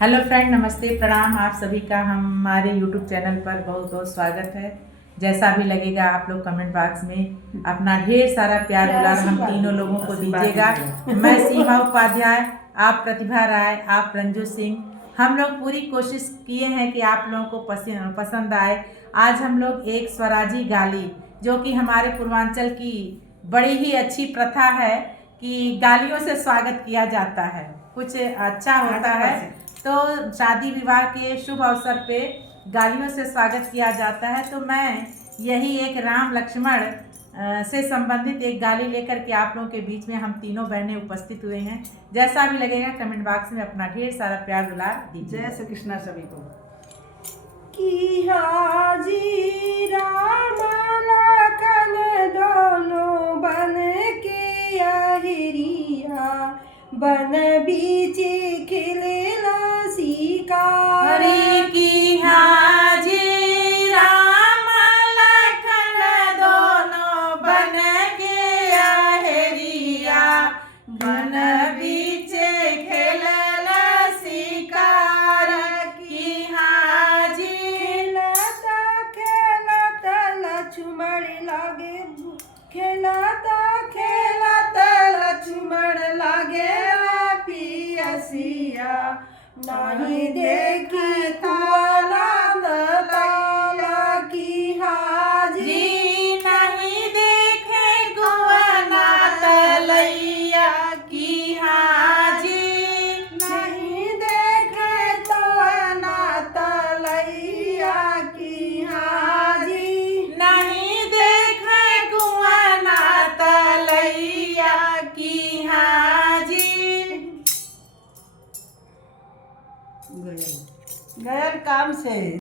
Hello friend, नमस्ते, प्रणाम। आप सभी का हमारे यूट्यूब चैनल पर बहुत बहुत स्वागत है। जैसा भी लगेगा आप लोग कमेंट बॉक्स में अपना ढेर सारा प्यार दुलार हम तीनों लोगों को दीजिएगा। मैं सीमा उपाध्याय, आप प्रतिभा राय, आप रंजू सिंह। हम लोग पूरी कोशिश किए हैं कि आप लोगों को पसंद आए। आज हम लोग एक स्वराजी गाली, जो कि हमारे पूर्वांचल की बड़ी ही अच्छी प्रथा है कि गालियों से स्वागत किया जाता है, कुछ अच्छा होता है तो शादी विवाह के शुभ अवसर पे गालियों से स्वागत किया जाता है। तो मैं यही एक राम लक्ष्मण से संबंधित एक गाली लेकर के आप लोगों के बीच में हम तीनों बहनें उपस्थित हुए हैं। जैसा भी लगेगा कमेंट बॉक्स में अपना ढेर सारा प्यार दुलार दीजिए। जय श्री कृष्णा सभी को। कि हाजी राम लखन दोनों बन के अहिरिया बन बीच खिलना शिकार। की हाजी राम लखन दोनों बन के अहिरिया बन बीच खेलना शिकार। की हाजी खेलत लक्ष्मण लागे खेलत लक्ष्मण लागे पियसिया नहीं देखी तालाब ताला की हाजी नहीं देखे गुआना तलैया। की हाजी नहीं देखे ताला तलैया की हाजी नहीं देखे गुआना तलैया। की हाजी गयल काम से